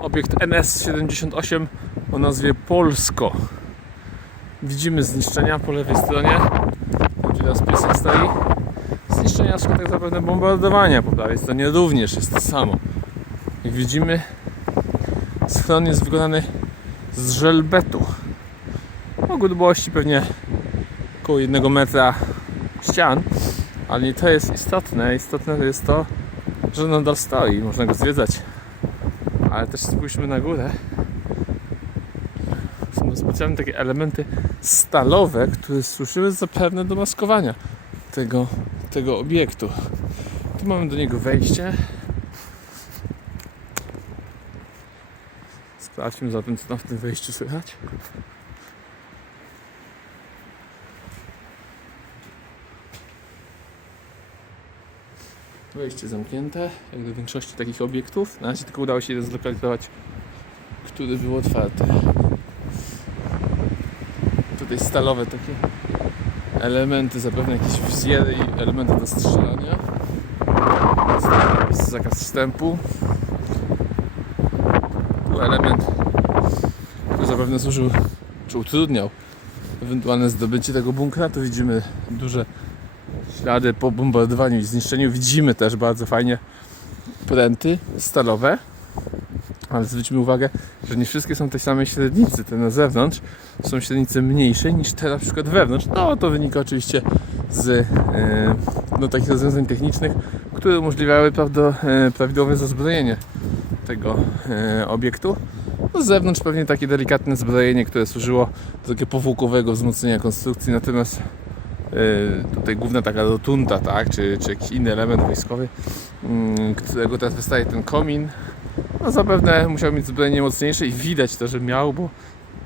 obiekt NS-78 o nazwie Polsko. Widzimy zniszczenia po lewej stronie, gdzie teraz piesek stoi. Zniszczenia skutek zapewne bombardowania po prawej stronie również jest to samo. Jak widzimy, schron jest wykonany z żelbetu. O długości pewnie około jednego metra ścian, ale nie to jest istotne. Istotne jest to, że nadal stoi, można go zwiedzać. Ale też spójrzmy na górę. Są specjalne takie elementy stalowe, które służyły zapewne do maskowania tego, tego obiektu. Tu mamy do niego wejście. Sprawdźmy zatem, co w tym wejściu słychać. Wejście zamknięte, jak do większości takich obiektów. Na razie tylko udało się zlokalizować, który był otwarty. Tutaj stalowe takie elementy, zapewne jakieś wzjery i elementy do strzelania. Jest zakaz wstępu. Tu element, który zapewne służył, czy utrudniał ewentualne zdobycie tego bunkra. Tu widzimy duże ślady po bombardowaniu i zniszczeniu. Widzimy też bardzo fajnie pręty stalowe. Ale zwróćmy uwagę, że nie wszystkie są tej samej średnicy. Te na zewnątrz są średnice mniejsze niż te na przykład wewnątrz. No to wynika oczywiście z e, no, takich rozwiązań technicznych, które umożliwiały prawdo, e, prawidłowe zazbrojenie tego e, obiektu. No, z zewnątrz pewnie takie delikatne zbrojenie, które służyło do takiego powłokowego wzmocnienia konstrukcji, natomiast tutaj główna taka rotunda, tak, czy, czy jakiś inny element wojskowy, mm, którego teraz wystaje ten komin, no zapewne musiał mieć zbrojenie mocniejsze i widać to, że miał, bo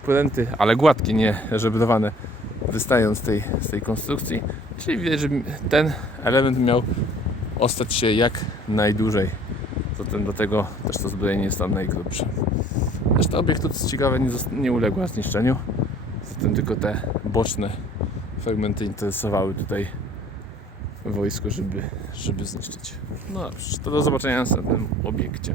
pręty, ale gładkie, nie żebrowane, wystają z tej, z tej konstrukcji. Czyli widać, że ten element miał ostać się jak najdłużej. Zatem do tego też to zbrojenie jest tam najgrubsze. Reszta obiektu, co ciekawe, nie, nie uległa zniszczeniu. Zatem tylko te boczne fragmenty interesowały tutaj wojsko, żeby, żeby zniszczyć. No to do zobaczenia na następnym obiekcie.